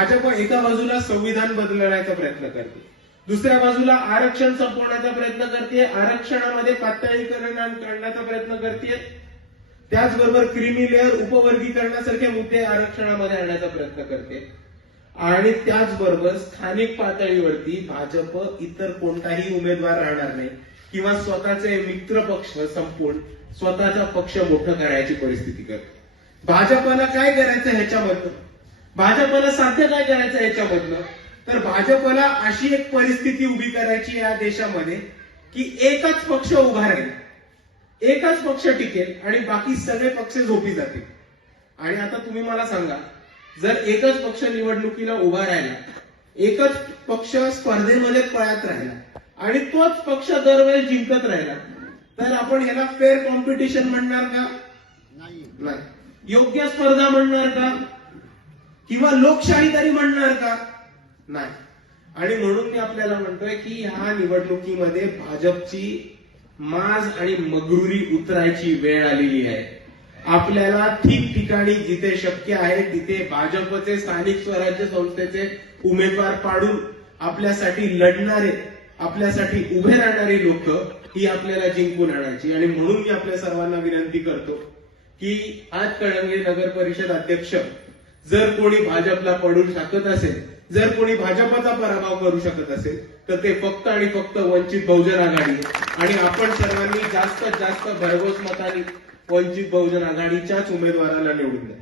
भाजप एका बाजूला संविधान बदलण्याचा प्रयत्न करते. दुसऱ्या बाजूला आरक्षण संपवण्याचा प्रयत्न करते. आरक्षणामध्ये पातळीकरण करण्याचा प्रयत्न करते. त्याचबरोबर क्रिमी लेअर उपवर्गीकरणासारखे मुद्दे आरक्षणामध्ये आणण्याचा प्रयत्न करते. आणि त्याचबरोबर स्थानिक पातळीवरती भाजप इतर कोणताही उमेदवार राहणार नाही किंवा स्वतःचे मित्र पक्ष संपून स्वतःचा पक्ष मोठं करायची परिस्थिती करते. भाजपला काय करायचं ह्याच्याबद्दल? भाजपला साध्य काय करायचं ह्याच्यामधनं तर भाजपला अशी एक परिस्थिती उभी करायची या देशामध्ये की एकच पक्ष उभा राहील. एकच पक्ष टिकेल आणि बाकी सगळे पक्ष झोपी जातील. आणि आता तुम्ही मला सांगा जर एकच पक्ष निवडणुकीला उभा राहिला एकच पक्ष स्पर्धेमध्ये पळत राहिला आणि तोच पक्ष दरवेळेस जिंकत राहिला तर आपण ह्याला फेअर कॉम्पिटिशन म्हणणार का? नाही. योग्य स्पर्धा म्हणणार का? किंवा लोकशाही तरी म्हणणार का? नाही. आणि म्हणून मी आपल्याला म्हणतोय की ह्या निवडणुकीमध्ये भाजपची माज आणि मगरुरी उतरायची वेळ आलेली आहे. आपल्याला ठिकठिकाणी जिथे शक्य आहे तिथे भाजपचे स्थानिक स्वराज्य संस्थेचे उमेदवार पाडून आपल्यासाठी लढणारे आपल्यासाठी उभे राहणारी लोक ही आपल्याला जिंकून आणायची. आणि म्हणून मी आपल्या सर्वांना विनंती करतो की आज कळंगे नगर परिषद अध्यक्ष जर कोणी भाजपला पडू शकत असेल जर कोणी भाजपाचा पराभव करू शकत असेल तर ते फक्त आणि फक्त वंचित बहुजन आघाडी. आणि आपण सर्वांनी जास्तीत जास्त भरघोस मताने वंचित बहुजन आघाडीच्याच उमेदवाराला निवडून द्या.